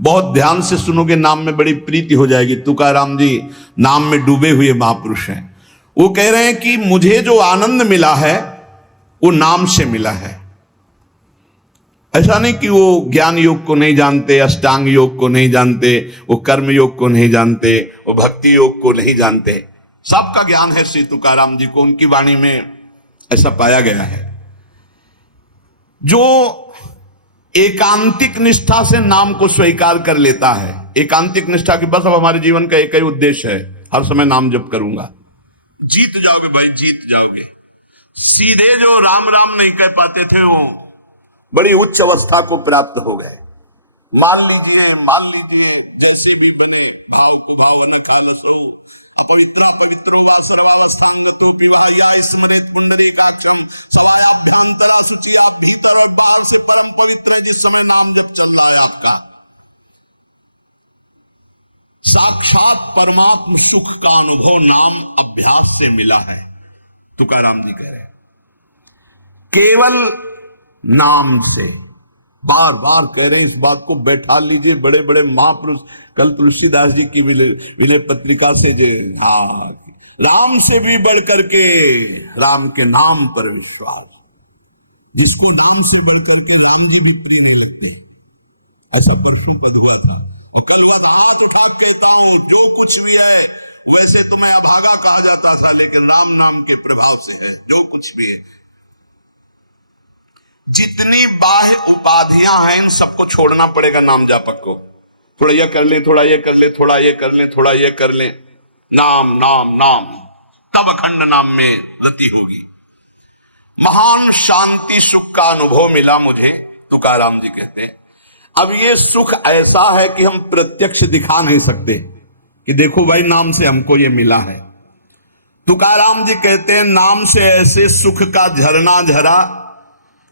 बहुत ध्यान से सुनोगे, नाम में बड़ी प्रीति हो जाएगी। तुकाराम जी नाम में डूबे हुए महापुरुष हैं। वो कह रहे हैं कि मुझे जो आनंद मिला है वो नाम से मिला है। ऐसा नहीं कि वो ज्ञान योग को नहीं जानते, अष्टांग योग को नहीं जानते, वो कर्म योग को नहीं जानते, वो भक्ति योग को नहीं जानते। सबका ज्ञान है श्री तुकाराम जी को, उनकी वाणी में ऐसा पाया गया है। जो एकांतिक निष्ठा से नाम को स्वीकार कर लेता है, एकांतिक निष्ठा की बस अब हमारे जीवन का एक ही उद्देश्य है, हर समय नाम जप करूंगा, जीत जाओगे भाई, जीत जाओगे। सीधे जो राम राम नहीं कह पाते थे वो बड़ी उच्च अवस्था को प्राप्त हो गए। मान लीजिए जैसे भी बने भाव को भाव न खालसो अपवित्रा पवित्रो वा सर्वावस्थांगतो पिवा या स्मरेत पुंडरीकाक्षम सवायाभ्यांतरा शुचि। आप भीतर और बाहर से परम पवित्र है जिस समय नाम जप चल रहा है आपका। साक्षात परमात्म सुख का अनुभव नाम अभ्यास से मिला है, तुकाराम जी कह रहे हैं। केवल नाम से, बार बार कह रहे हैं इस बात को, बैठा लीजिए। बड़े बड़े महापुरुष, कल तुलसीदास जी की विनय पत्रिका से राम से भी बढ़ करके राम के नाम पर विश्वास, जिसको नाम से बढ़ करके राम जी भी प्रिय नहीं लगते। ऐसा परसों पद हुआ था और कल हुआ था। हाथ उठा कहता हूं जो कुछ भी है, वैसे तो मैं अभागा कहा जाता था, लेकिन राम नाम के प्रभाव से है जो कुछ भी है। जितनी बाह्य उपाधियां हैं इन सबको छोड़ना पड़ेगा नाम जापक को। थोड़ा यह कर ले, थोड़ा यह कर ले, थोड़ा यह कर ले, थोड़ा यह कर ले, नाम नाम नाम, तब अखंड नाम में रति होगी। महान शांति सुख का अनुभव मिला मुझे, तुकाराम जी कहते। अब ये सुख ऐसा है कि हम प्रत्यक्ष दिखा नहीं सकते कि देखो भाई नाम से हमको ये मिला है। तुकाराम जी कहते हैं नाम से ऐसे सुख का झरना झरा,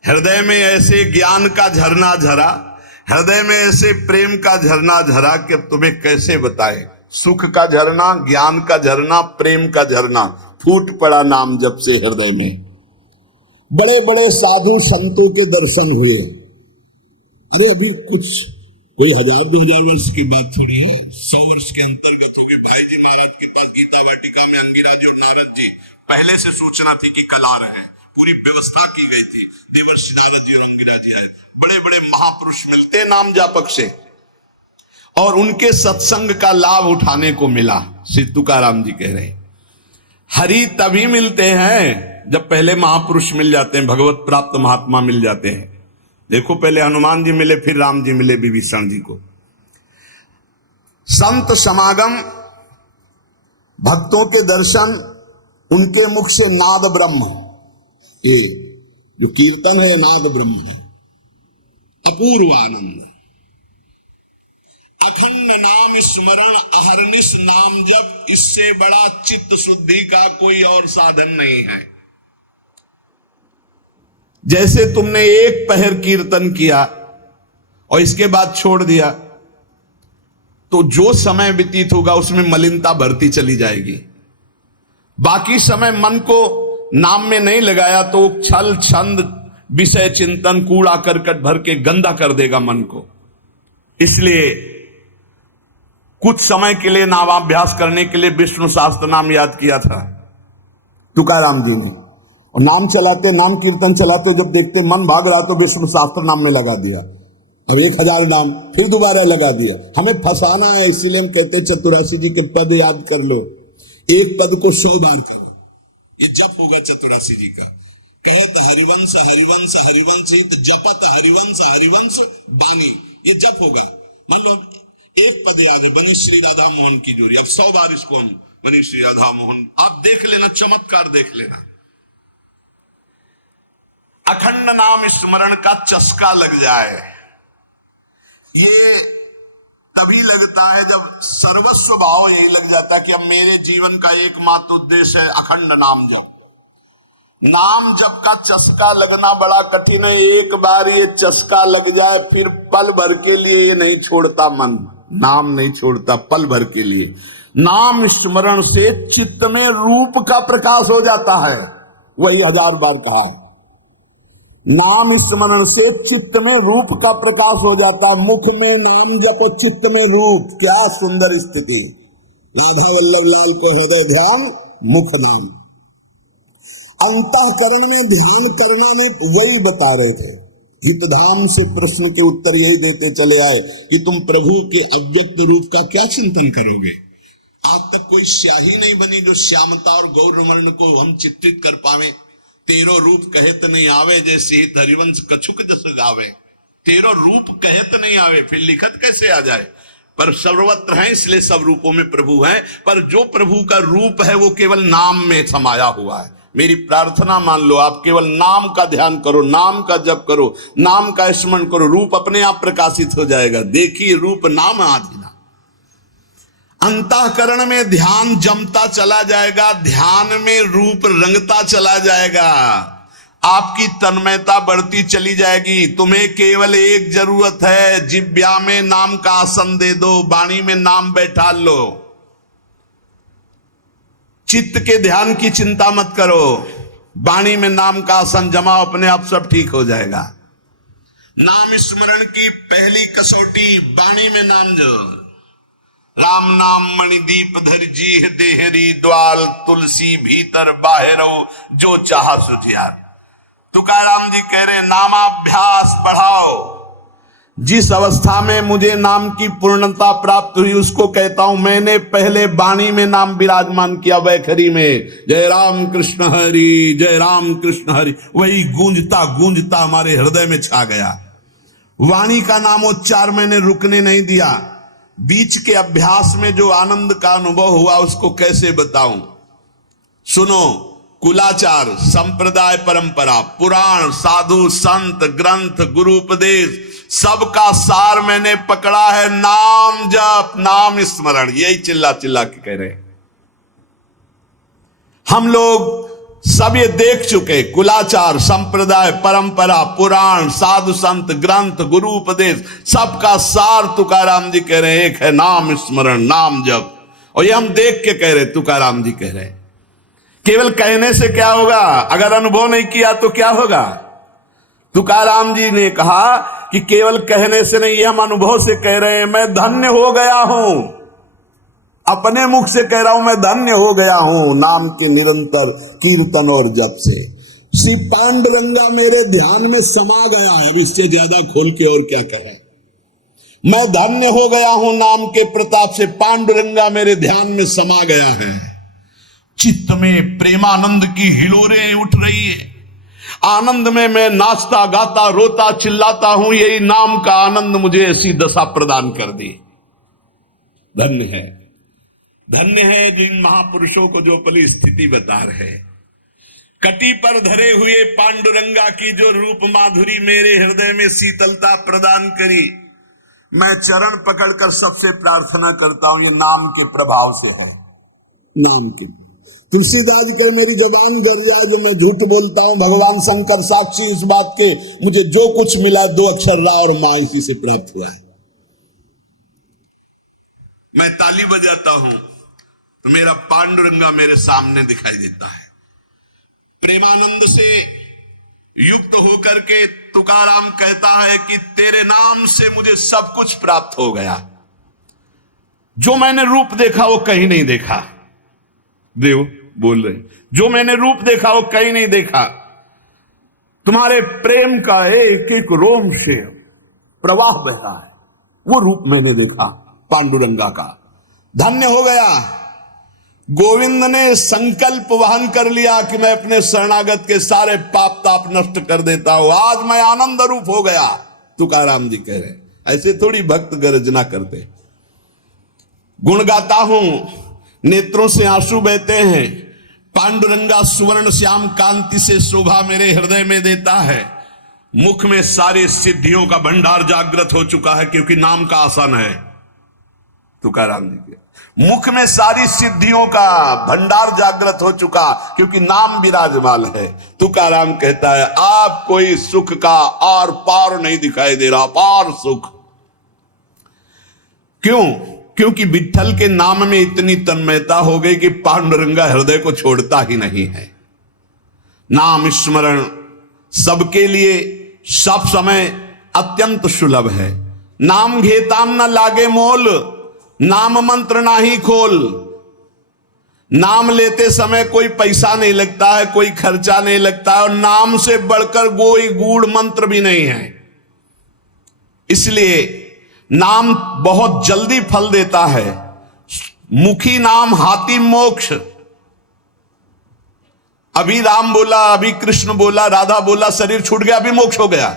हृदय में ऐसे ज्ञान का झरना झरा, हृदय में ऐसे प्रेम का झरना झरा कि अब तुम्हें कैसे बताए। सुख का झरना, ज्ञान का झरना, प्रेम का झरना फूट पड़ा नाम जप से हृदय में। बड़े बड़े साधु संतों के दर्शन हुए। अरे अभी कुछ कोई 1000-2000 वर्ष की बात थोड़ी है, 100 वर्ष के अंतर्गत होगी। भाई जी महाराज के पास गीता वाटिका में अंगिरा जी और नारद जी, पहले से सूचना थी कि कल आ रहे हैं, पूरी व्यवस्था की गई थी। देवर्षि नारद जी और अंगिरा जी आए। बड़े बड़े महापुरुष मिलते नाम जापक से और उनके सत्संग का लाभ उठाने को मिला। श्री तुकाराम जी कह रहे हरि तभी मिलते हैं जब पहले महापुरुष मिल जाते हैं, भगवत प्राप्त महात्मा मिल जाते हैं। देखो पहले हनुमान जी मिले, फिर राम जी मिले विभीषण जी को। संत समागम, भक्तों के दर्शन, उनके मुख से नाद ब्रह्म, ये जो कीर्तन है ये नाद ब्रह्म है। अपूर्व आनंद, अखंड नाम स्मरण, अहरनिश नाम जप, इससे बड़ा चित्त शुद्धि का कोई और साधन नहीं है। जैसे तुमने एक पहर कीर्तन किया और इसके बाद छोड़ दिया तो जो समय व्यतीत होगा उसमें मलिनता बढ़ती चली जाएगी। बाकी समय मन को नाम में नहीं लगाया तो छल छंद विषय चिंतन कूड़ा करकट भर के गंदा कर देगा मन को। इसलिए कुछ समय के लिए नामाभ्यास करने के लिए विष्णु सहस्त्र नाम याद किया था तुकाराम जी ने, और नाम चलाते, नाम कीर्तन चलाते, जब देखते मन भाग रहा तो विष्णु सहस्त्र नाम में लगा दिया। अब 1000 नाम फिर दोबारा लगा दिया। हमें फंसाना है, इसीलिए हम कहते चतुरासी जी के पद याद कर लो, एक पद को 100 बार करो, ये जप होगा चतुरासी जी का। कहत हरिवंश हरिवंश हरिवंश हित, जपत हरिवंश हरिवंश बानी, ये जप होगा। मान लो एक पद याद है, बनी श्री राधा मोहन की जोड़ी, अब 100 बार इसको हम बनी श्री राधा मोहन, आप देख लेना, चमत्कार देख लेना। अखंड नाम स्मरण का चस्का लग जाए, ये तभी लगता है जब सर्वस्व भाव यही लग जाता है कि अब मेरे जीवन का एकमात्र उद्देश्य है अखंड नाम जप। नाम जप का चस्का लगना बड़ा कठिन है। एक बार ये चस्का लग जाए फिर पल भर के लिए ये नहीं छोड़ता मन, नाम नहीं छोड़ता पल भर के लिए। नाम स्मरण से चित्त में रूप का प्रकाश हो जाता है, वही 1000 बार कहा है। नाम स्मरण से चित्त में रूप का प्रकाश हो जाता है। मुख में नाम जप और चित्त में रूप, क्या सुंदर स्थिति। राधा वल्लभ लाल को हृदय ध्यान, मुख नाम। अंतःकरण में ध्यान करना नहीं, वही बता रहे थे। हितधाम से प्रश्न के उत्तर यही देते चले आए कि तुम प्रभु के अव्यक्त रूप का क्या चिंतन करोगे। आज तक कोई स्याही नहीं बनी जो श्यामता और गौरवर्ण को हम चित्रित कर पावे। तेरो रूप कहत नहीं आवे, जैसे हित हरिवंश कछुक जस गावे। तेरो रूप कहत नहीं आवे, फिर लिखत कैसे आ जाए। पर सर्वत्र हैं, इसलिए सब रूपों में प्रभु हैं। पर जो प्रभु का रूप है वो केवल नाम में समाया हुआ है। मेरी प्रार्थना मान लो, आप केवल नाम का ध्यान करो, नाम का जप करो, नाम का स्मरण करो, रूप अपने आप प्रकाशित हो जाएगा। देखिए रूप नाम आधीना। अंतःकरण में ध्यान जमता चला जाएगा, ध्यान में रूप रंगता चला जाएगा, आपकी तन्मयता बढ़ती चली जाएगी। तुम्हें केवल एक जरूरत है, जिब्या में नाम का आसन दे दो, वाणी में नाम बैठा लो। चित्त के ध्यान की चिंता मत करो, वाणी में नाम का आसन जमाओ, अपने आप सब ठीक हो जाएगा। नाम स्मरण की पहली कसौटी वाणी में नाम जो, राम नाम मणिदीप धर जी देहरी द्वाल, तुलसी भीतर बाहरो जो चाहा सुझियार। तुकाराम जी कह रहे नामाभ्यास बढ़ाओ। जिस अवस्था में मुझे नाम की पूर्णता प्राप्त हुई उसको कहता हूं मैंने पहले वाणी में नाम विराजमान किया, वैखरी में जय राम कृष्ण हरि, जय राम कृष्ण हरि, वही गूंजता गूंजता हमारे हृदय में छा गया। वाणी का नामोच्चार मैंने रुकने नहीं दिया। बीच के अभ्यास में जो आनंद का अनुभव हुआ उसको कैसे बताऊं। सुनो, कुलाचार, संप्रदाय, परंपरा, पुराण, साधु, संत, ग्रंथ, गुरु उपदेश, सबका सार मैंने पकड़ा है नाम जप, नाम स्मरण। यही चिल्ला चिल्ला के कह रहे हैं। हम लोग सब ये देख चुके, कुलाचार, संप्रदाय, परंपरा, पुराण, साधु संत, ग्रंथ, गुरु उपदेश, सबका सार तुकाराम जी कह रहे हैं एक है नाम स्मरण, नाम जप। और ये हम देख के कह रहे, तुकाराम जी कह रहे हैं। केवल कहने से क्या होगा, अगर अनुभव नहीं किया तो क्या होगा। तुकाराम जी ने कहा कि केवल कहने से नहीं, ये हम अनुभव से कह रहे हैं। मैं धन्य हो गया हूं, अपने मुख से कह रहा हूं, मैं धन्य हो गया हूं नाम के निरंतर कीर्तन और जप से। श्री पांडुरंगा मेरे ध्यान में समा गया है। अब इससे ज्यादा खोल के और क्या कहें। मैं धन्य हो गया हूं नाम के प्रताप से, पांडुरंगा मेरे ध्यान में समा गया है। चित्त में प्रेमानंद की हिलोरें उठ रही है। आनंद में मैं नाचता गाता रोता चिल्लाता हूं। यही नाम का आनंद मुझे ऐसी दशा प्रदान कर दी। धन्य है, धन्य है जिन महापुरुषों को जो पली स्थिति बता रहे। कटी पर धरे हुए पांडुरंगा की जो रूप माधुरी मेरे हृदय में शीतलता प्रदान करी। मैं चरण पकड़कर सबसे प्रार्थना करता हूं, ये नाम के प्रभाव से है। नाम के तुलसीदास जी कह मेरी जबान गर जाए जो मैं झूठ बोलता हूं, भगवान शंकर साक्षी इस बात के, मुझे जो कुछ मिला 2 अक्षर रा और मां इसी से प्राप्त हुआ है। मैं ताली बजाता हूं तो मेरा पांडुरंगा मेरे सामने दिखाई देता है। प्रेमानंद से युक्त होकर के तुकाराम कहता है कि तेरे नाम से मुझे सब कुछ प्राप्त हो गया। जो मैंने रूप देखा वो कहीं नहीं देखा। देव बोल रहे, जो मैंने रूप देखा वो कहीं नहीं देखा। तुम्हारे प्रेम का एक एक रोम से प्रवाह बह रहा है, वो रूप मैंने देखा पांडुरंगा का। धन्य हो गया। गोविंद ने संकल्प वहन कर लिया कि मैं अपने शरणागत के सारे पाप ताप नष्ट कर देता हूं। आज मैं आनंद रूप हो गया, तुकाराम जी कह रहे। ऐसे थोड़ी भक्त गर्जना करते। गुण गाता हूं, नेत्रों से आंसू बहते हैं। पांडुरंगा सुवर्ण श्याम कांति से शोभा मेरे हृदय में देता है। मुख में सारी सिद्धियों का भंडार जागृत हो चुका है, क्योंकि नाम का आसन है। तुकाराम जी के मुख में सारी सिद्धियों का भंडार जागृत हो चुका, क्योंकि नाम विराजमान है। तुकाराम कहता है आप कोई सुख का आर पार नहीं दिखाई दे रहा, पार सुख। क्यों? क्योंकि विठ्ठल के नाम में इतनी तन्मयता हो गई कि पांडुरंगा हृदय को छोड़ता ही नहीं है। नाम स्मरण सबके लिए सब समय अत्यंत सुलभ है। नाम घेताम न लागे मोल, नाम मंत्र ना ही खोल। नाम लेते समय कोई पैसा नहीं लगता है, कोई खर्चा नहीं लगता है, और नाम से बढ़कर कोई गूढ़ मंत्र भी नहीं है। इसलिए नाम बहुत जल्दी फल देता है। मुखी नाम हाथी मोक्ष। अभी राम बोला, अभी कृष्ण बोला, राधा बोला, शरीर छूट गया, अभी मोक्ष हो गया,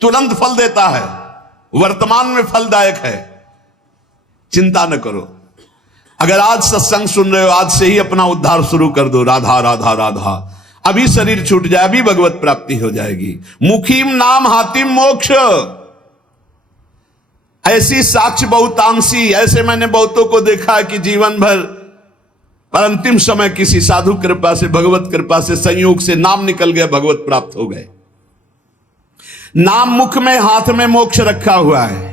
तुरंत फल देता है, वर्तमान में फलदायक है। चिंता न करो। अगर आज सत्संग सुन रहे हो, आज से ही अपना उद्धार शुरू कर दो। राधा राधा राधा, अभी शरीर छूट जाए, अभी भगवत प्राप्ति हो जाएगी। मुखीम नाम हातिम मोक्ष। ऐसी साक्ष्य बहुतांशी, ऐसे मैंने बहुतों को देखा है कि जीवन भर पर अंतिम समय किसी साधु कृपा से, भगवत कृपा से, संयोग से नाम निकल गया, भगवत प्राप्त हो गए। नाम मुख में, हाथ में मोक्ष रखा हुआ है।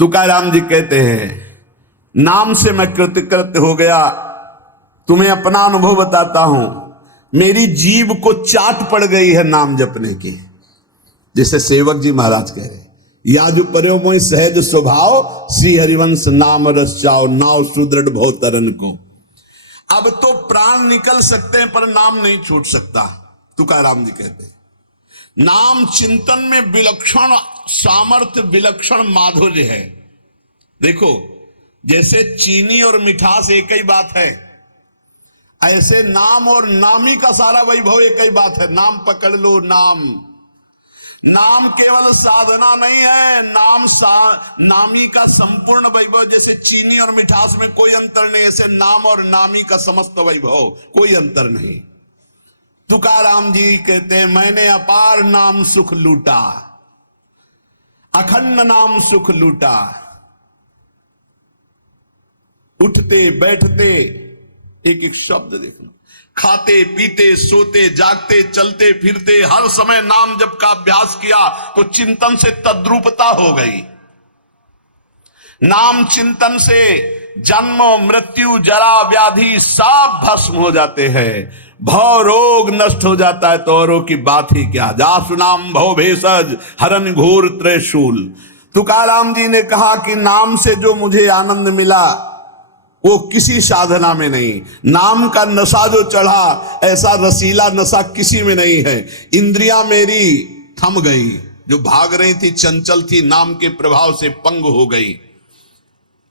तुकाराम जी कहते हैं, नाम से मैं कृतकृत्य हो गया। तुम्हें अपना अनुभव बताता हूं, मेरी जीभ को चाट पड़ गई है नाम जपने की। जैसे सेवक जी महाराज कह रहे, या जो पर्यो मोहि सहज स्वभाव, श्री हरिवंश नाम रस चाओ, नाव सुदृढ़ भव तरन को। अब तो प्राण निकल सकते हैं पर नाम नहीं छूट सकता। तुकाराम जी कहते हैं, नाम चिंतन में विलक्षण सामर्थ्य, विलक्षण माधुर्य है। देखो, जैसे चीनी और मिठास एक ही बात है, ऐसे नाम और नामी का सारा वैभव एक ही बात है। नाम पकड़ लो। नाम केवल साधना नहीं है, नामी का संपूर्ण वैभव। जैसे चीनी और मिठास में कोई अंतर नहीं, ऐसे नाम और नामी का समस्त वैभव, कोई अंतर नहीं। तुकाराम जी कहते हैं, मैंने अपार नाम सुख लूटा, अखंड नाम सुख लूटा। उठते बैठते एक एक शब्द देखना, खाते पीते सोते जागते चलते फिरते हर समय नाम जप का अभ्यास किया तो चिंतन से तद्रूपता हो गई। नाम चिंतन से जन्म मृत्यु जरा व्याधि सब भस्म हो जाते हैं, भव रोग नष्ट हो जाता है, तो औरों की बात ही क्या। जासु नाम भव भेषज हरन घोर त्रिशूल। तुकाराम जी ने कहा कि नाम से जो मुझे आनंद मिला वो किसी साधना में नहीं। नाम का नशा जो चढ़ा, ऐसा रसीला नशा किसी में नहीं है। इंद्रियां मेरी थम गई, जो भाग रही थी, चंचल थी, नाम के प्रभाव से पंग हो गई।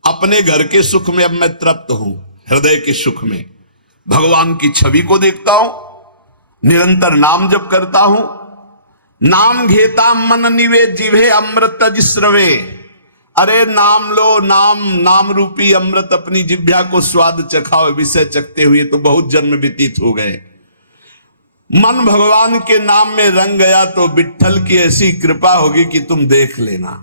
अपने घर के सुख में अब मैं तृप्त हूं, हृदय के सुख में भगवान की छवि को देखता हूं, निरंतर नाम जप करता हूं। नाम घेता मन निवेद जिभे अमृत जिस्रवे। अरे नाम लो, नाम रूपी अमृत अपनी जिह्वा को स्वाद चखाओ। विषय चखते हुए तो बहुत जन्म व्यतीत हो गए। मन भगवान के नाम में रंग गया तो विट्ठल की ऐसी कृपा होगी कि तुम देख लेना।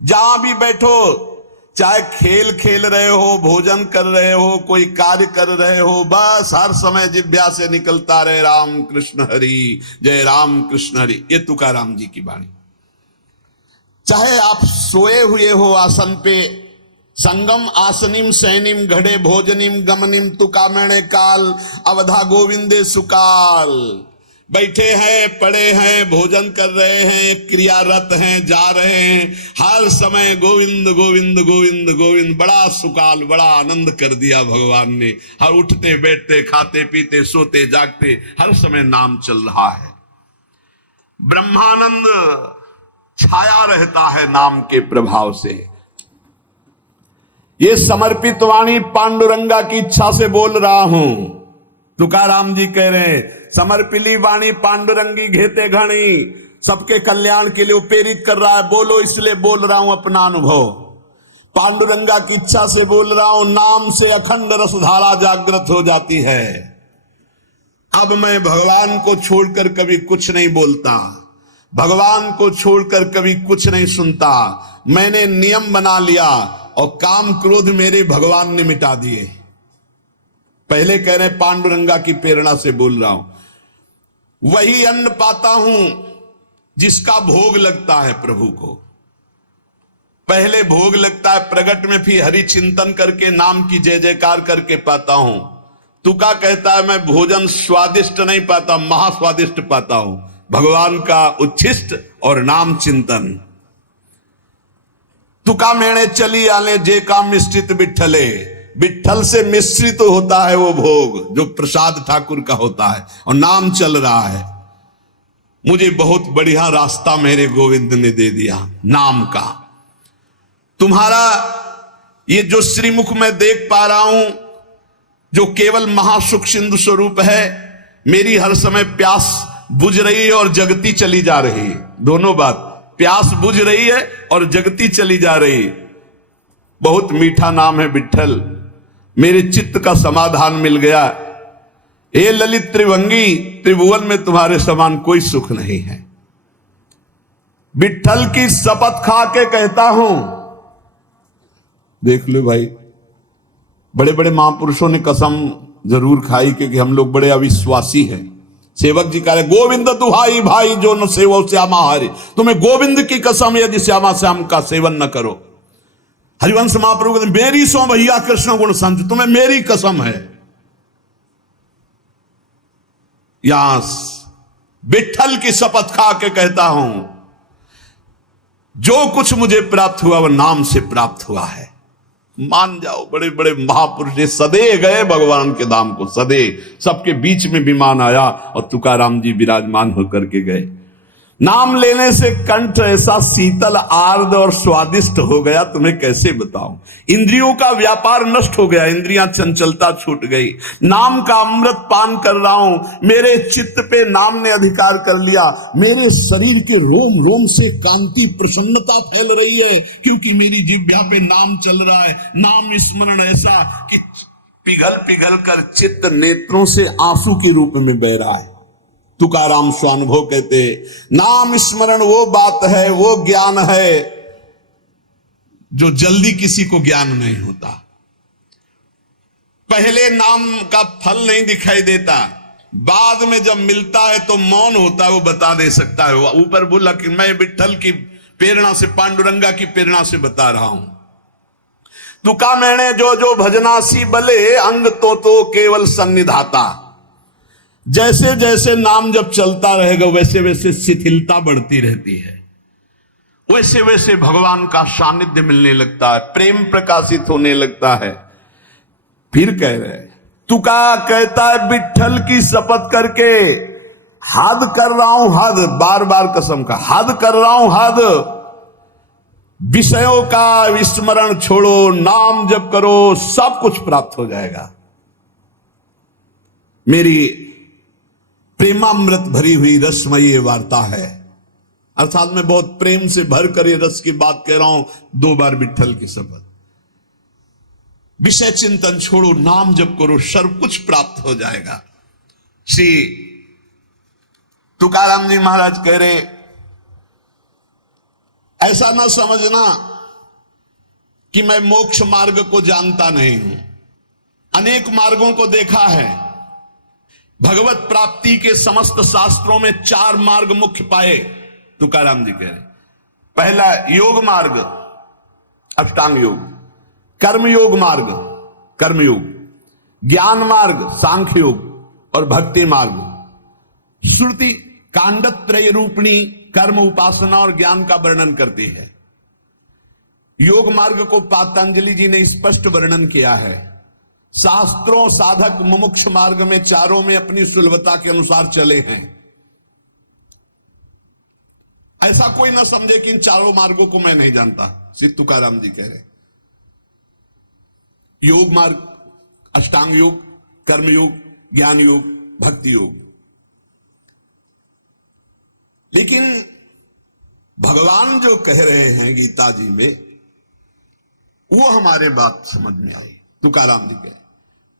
जहां भी बैठो, चाहे खेल खेल रहे हो, भोजन कर रहे हो, कोई कार्य कर रहे हो, बस हर समय जिह्वा से निकलता रहे राम कृष्ण हरि, जय राम कृष्ण हरि। ये तुकाराम जी की वाणी। चाहे आप सोए हुए हो आसन पे, संगम आसनिम सैनिम घड़े भोजनिम गमनिम तुकामणे काल अवधा गोविंदे सुकाल। बैठे हैं, पड़े हैं, भोजन कर रहे हैं, क्रियारत हैं, जा रहे हैं, हर समय गोविंद गोविंद गोविंद गोविंद। बड़ा सुकाल, बड़ा आनंद कर दिया भगवान ने। हर उठते बैठते, खाते पीते, सोते जागते, हर समय नाम चल रहा है। ब्रह्मानंद छाया रहता है नाम के प्रभाव से। ये समर्पित वाणी पांडुरंगा की इच्छा से बोल रहा हूं। तुकाराम जी कह रहे हैं, समर्पिली वाणी पांडुरंगी घेते घणी। सबके कल्याण के लिए प्रेरित कर रहा है, बोलो इसलिए बोल रहा हूं अपना अनुभव। पांडुरंगा की इच्छा से बोल रहा हूं। नाम से अखंड रसधारा जागृत हो जाती है। अब मैं भगवान को छोड़कर कभी कुछ नहीं बोलता, भगवान को छोड़कर कभी कुछ नहीं सुनता। मैंने नियम बना लिया और काम क्रोध मेरे भगवान ने मिटा दिए। पहले कह रहे पांडुरंगा की प्रेरणा से बोल रहा हूं। वही अन्न पाता हूं जिसका भोग लगता है प्रभु को। पहले भोग लगता है प्रगट में, फिर हरि चिंतन करके नाम की जय जयकार करके पाता हूं। तुका कहता है मैं भोजन स्वादिष्ट नहीं पाता, महास्वादिष्ट पाता हूं, भगवान का उच्छिष्ट और नाम चिंतन। तुका मेणे चली आले जे काम मिश्रित बिठले, बिठल से मिश्रित होता है वो भोग जो प्रसाद ठाकुर का होता है, और नाम चल रहा है। मुझे बहुत बढ़िया रास्ता मेरे गोविंद ने दे दिया नाम का। तुम्हारा ये जो श्रीमुख में देख पा रहा हूं, जो केवल महासुख सिंधु स्वरूप है, मेरी हर समय प्यास बुझ रही है और जगती चली जा रही है। दोनों बात, प्यास बुझ रही है और जगती चली जा रही है। बहुत मीठा नाम है विठ्ठल, मेरे चित्त का समाधान मिल गया। हे ललित त्रिभंगी, त्रिभुवन में तुम्हारे समान कोई सुख नहीं है। विठ्ठल की शपथ खा के कहता हूं, देख लो भाई, बड़े बड़े महापुरुषों ने कसम जरूर खाई, क्योंकि हम लोग बड़े अविश्वासी हैं। सेवक जी कह रहे गोविंद दुहाई भाई जो न सेवो श्यामा हरे, तुम्हें गोविंद की कसम यदि श्यामा श्याम का सेवन न करो। हरिवंश महाप्रभु कहते मेरी सो भैया कृष्ण गुण संत, तुम्हें मेरी कसम है। यहां विठ्ठल की शपथ खा के कहता हूं, जो कुछ मुझे प्राप्त हुआ वह नाम से प्राप्त हुआ है। मान जाओ, बड़े बड़े महापुरुष ने सदे गए भगवान के धाम को, सदे सबके बीच में विमान आया और तुकाराम जी विराजमान होकर के गए। नाम लेने से कंठ ऐसा शीतल आर्द्र और स्वादिष्ट हो गया, तुम्हें कैसे बताऊं। इंद्रियों का व्यापार नष्ट हो गया, इंद्रियां चंचलता छूट गई। नाम का अमृत पान कर रहा हूं, मेरे चित्त पे नाम ने अधिकार कर लिया। मेरे शरीर के रोम रोम से कांति प्रसन्नता फैल रही है, क्योंकि मेरी जिह्वा पे नाम चल रहा है। नाम स्मरण ऐसा कि पिघल पिघल कर चित्त नेत्रों से आंसू के रूप में बह रहा है। तुकाराम स्वानुभव कहते, नाम स्मरण वो बात है, वो ज्ञान है जो जल्दी किसी को ज्ञान नहीं होता। पहले नाम का फल नहीं दिखाई देता, बाद में जब मिलता है तो मौन होता है, वो बता दे सकता है। ऊपर बोला कि मैं विठ्ठल की प्रेरणा से, पांडुरंगा की प्रेरणा से बता रहा हूं। तुका मैंने जो जो भजनासी बले, अंग तो केवल सन्निधाता। जैसे जैसे नाम जब चलता रहेगा वैसे वैसे शिथिलता बढ़ती रहती है, वैसे वैसे भगवान का सानिध्य मिलने लगता है, प्रेम प्रकाशित होने लगता है। फिर कह रहे तुका कहता है विठ्ठल की शपथ करके हद कर रहा हूं, हद, बार बार कसम का हद कर रहा हूं, हद। विषयों का विस्मरण छोड़ो, नाम जप करो, सब कुछ प्राप्त हो जाएगा। मेरी प्रेमामृत भरी हुई रसमयी ये वार्ता है, अर्थात मैं बहुत प्रेम से भर कर ये रस की बात कह रहा हूं। 2 बार विठ्ठल की शपथ। विषय चिंतन छोड़ो, नाम जप करो, सब कुछ प्राप्त हो जाएगा। श्री तुकाराम जी महाराज कह रहे, ऐसा ना समझना कि मैं मोक्ष मार्ग को जानता नहीं हूं, अनेक मार्गों को देखा है। भगवत प्राप्ति के समस्त शास्त्रों में 4 मार्ग मुख्य पाए, तुकाराम जी कह रहे। पहला योग मार्ग, अष्टांग योग, कर्म योग मार्ग, कर्मयोग, ज्ञान मार्ग, सांख्य योग, और भक्ति मार्ग। श्रुति कांडत्रय रूपिणी कर्म, उपासना और ज्ञान का वर्णन करती है। योग मार्ग को पतंजलि जी ने स्पष्ट वर्णन किया है। शास्त्रों साधक मुमुक्ष मार्ग में चारों में अपनी सुलभता के अनुसार चले हैं। ऐसा कोई ना समझे कि इन चारों मार्गों को मैं नहीं जानता, श्री तुकाराम जी कह रहे। योग मार्ग, अष्टांग योग, कर्म योग, ज्ञान योग, भक्ति योग। लेकिन भगवान जो कह रहे हैं गीता जी में, वो हमारे बात समझ में आई। तुकाराम जी कहे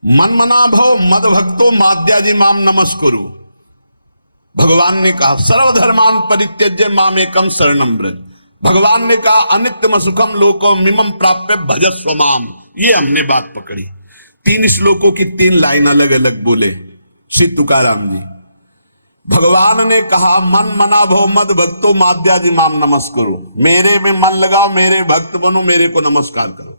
मन मना भव मद भक्तो माद्याजी माम नमस्कुरु। भगवान ने कहा सर्वधर्मान परित्यज्य माम एकम शरणम ब्रज। भगवान ने कहा अनित्यम सुखम लोको मिमम प्राप्य भजस्व माम। ये हमने बात पकड़ी। 3 श्लोकों की 3 लाइन अलग अलग बोले श्री तुकाराम जी। भगवान ने कहा मन मना भव मद भक्तो माद्याजी माम नमस्कुरु, मेरे में मन लगाओ, मेरे भक्त बनो, मेरे को नमस्कार करो।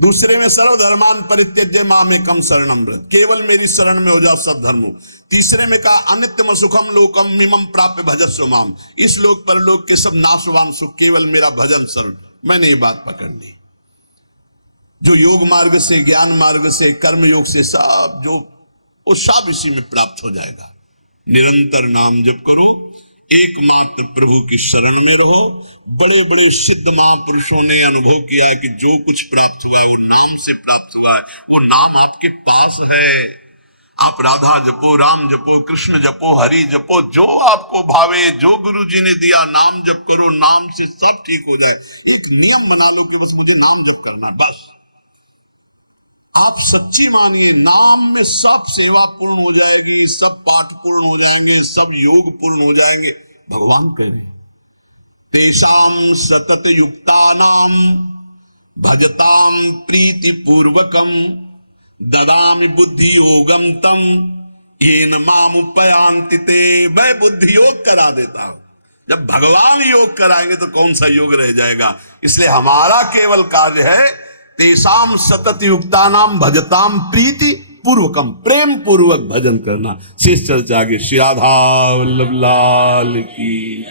दूसरे में सर्वधर्मान परित्यज्य मामेकम शरणम व्रत, केवल मेरी शरण में हो जाओ सब धर्मों। तीसरे में कहा अनित्यम सुखम लोकम मिमम प्राप्य भजस्व माम, इस लोक पर लोक के सब नाशवान सुख केवल मेरा भजन शरण। मैंने ये बात पकड़ ली, जो योग मार्ग से, ज्ञान मार्ग से, कर्म योग से सब जो वो सब इसी में प्राप्त हो जाएगा। निरंतर नाम जप करो, एकमात्र प्रभु की शरण में रहो। बड़े बड़े सिद्ध महापुरुषों ने अनुभव किया कि जो कुछ प्राप्त हुआ है वो नाम से प्राप्त हुआ है, वो नाम आपके पास है। आप राधा जपो, राम जपो, कृष्ण जपो, हरि जपो, जो आपको भावे, जो गुरु जी ने दिया नाम जप करो, नाम से सब ठीक हो जाए। एक नियम बना लो कि बस मुझे नाम जप करना है, बस। आप सच्ची मानिए, नाम में सब सेवा पूर्ण हो जाएगी, सब पाठ पूर्ण हो जाएंगे, सब योग पूर्ण हो जाएंगे। भगवान कह रहे हैं तेषाम सतत युक्ता नाम भजताम प्रीति पूर्वकम ददामि बुद्धि योगम तम येन माम उपयांति ते। मैं बुद्धि योग करा देता हूं। जब भगवान योग कराएंगे तो कौन सा योग रह जाएगा। इसलिए हमारा केवल कार्य है तेषाम सतत युक्ता नाम भजताम प्रीति पूर्वकम, प्रेम पूर्वक भजन करना। शेष चर्चा आगे। श्री राधा वल्लभ लाल की।